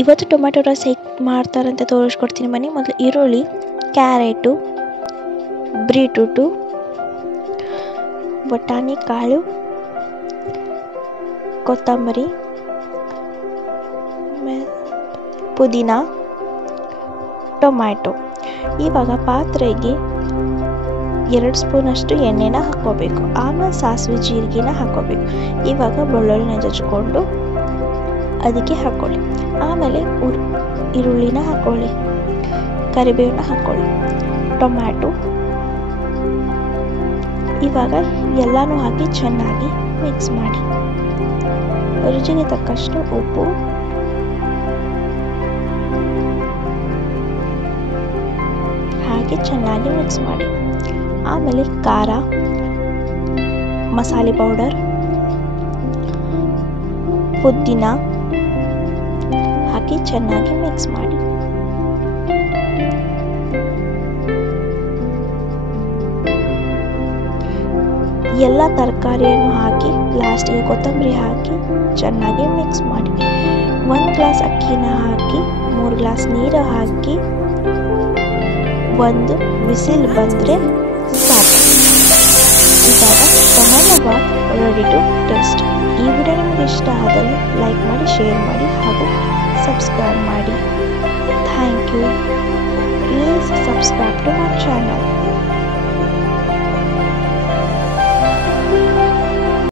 ಇವತ್ತು tomato rice ಹೇಗೆ ಮಾಡ್ತಾರಂತ ತೋರಿಸ್ಕೊಡ್ತೀನಿ ಬನ್ನಿ. ಮೊದಲು ಈರುಳ್ಳಿ, ಕ್ಯಾರೆಟು, ಬೀಟ್ರೂಟು, ಬಟಾಣಿ ಕಾಳು, ಕೊತ್ತಂಬರಿ, ಪುದೀನ, ಟೊಮ್ಯಾಟೊ. ಇವಾಗ ಪಾತ್ರೆಗೆ 2 ಸ್ಪೂನಷ್ಟು ಎಣ್ಣೆನ ಹಾಕ್ಕೋಬೇಕು. ಆಮೇಲೆ ಸಾಸಿವೆ ಜೀರಿಗೆನ ಹಾಕ್ಕೋಬೇಕು. ಇವಾಗ ಬೆಳ್ಳುಳ್ಳಿನ ಜಜ್ಜಿಕೊಂಡು ಅದಕ್ಕೆ ಹಾಕ್ಕೊಳ್ಳಿ. ಆಮೇಲೆ ಈರುಳ್ಳಿನ ಹಾಕ್ಕೊಳ್ಳಿ, ಕರಿಬೇವನ್ನ ಹಾಕ್ಕೊಳ್ಳಿ, ಟೊಮ್ಯಾಟೊ. ಇವಾಗ ಎಲ್ಲನೂ ಹಾಕಿ ಚೆನ್ನಾಗಿ ಮಿಕ್ಸ್ ಮಾಡಿ. ರುಚಿಗೆ ತಕ್ಕಷ್ಟು ಉಪ್ಪು, ಹಾಕಿ ಚೆನ್ನಾಗಿ ಮಿಕ್ಸ್ ಮಾಡಿ. ಆಮೇಲೆ ಖಾರ, ಮಸಾಲೆ ಪೌಡರ್, ಪುದೀನ ಹಾಕಿ ಚೆನ್ನಾಗಿ ಮಿಕ್ಸ್ ಮಾಡಿ. ಎಲ್ಲ ತರಕಾರಿಯನ್ನು ಹಾಕಿ ಲಾಸ್ಟಿಗೆ ಕೊತ್ತಂಬರಿ ಹಾಕಿ ಚೆನ್ನಾಗಿ ಮಿಕ್ಸ್ ಮಾಡಿ. 1 ಗ್ಲಾಸ್ ಅಕ್ಕಿನ ಹಾಕಿ 3 ಗ್ಲಾಸ್ ನೀರು ಹಾಕಿ 1 ವಿಸಿಲ್ ಬಂದರೆ ಸಾಕು. ಇವಾಗ tomato bath ready to taste. ಈ ವಿಡಿಯೋ ನಿಮಗೆ ಇಷ್ಟ ಆದಲ್ಲಿ ಲೈಕ್ ಮಾಡಿ, ಶೇರ್ ಮಾಡಿ ಹಾಗೂ ಸಬ್ಸ್ಕ್ರೈಬ್ ಮಾಡಿ. Thank you. Please subscribe to my channel.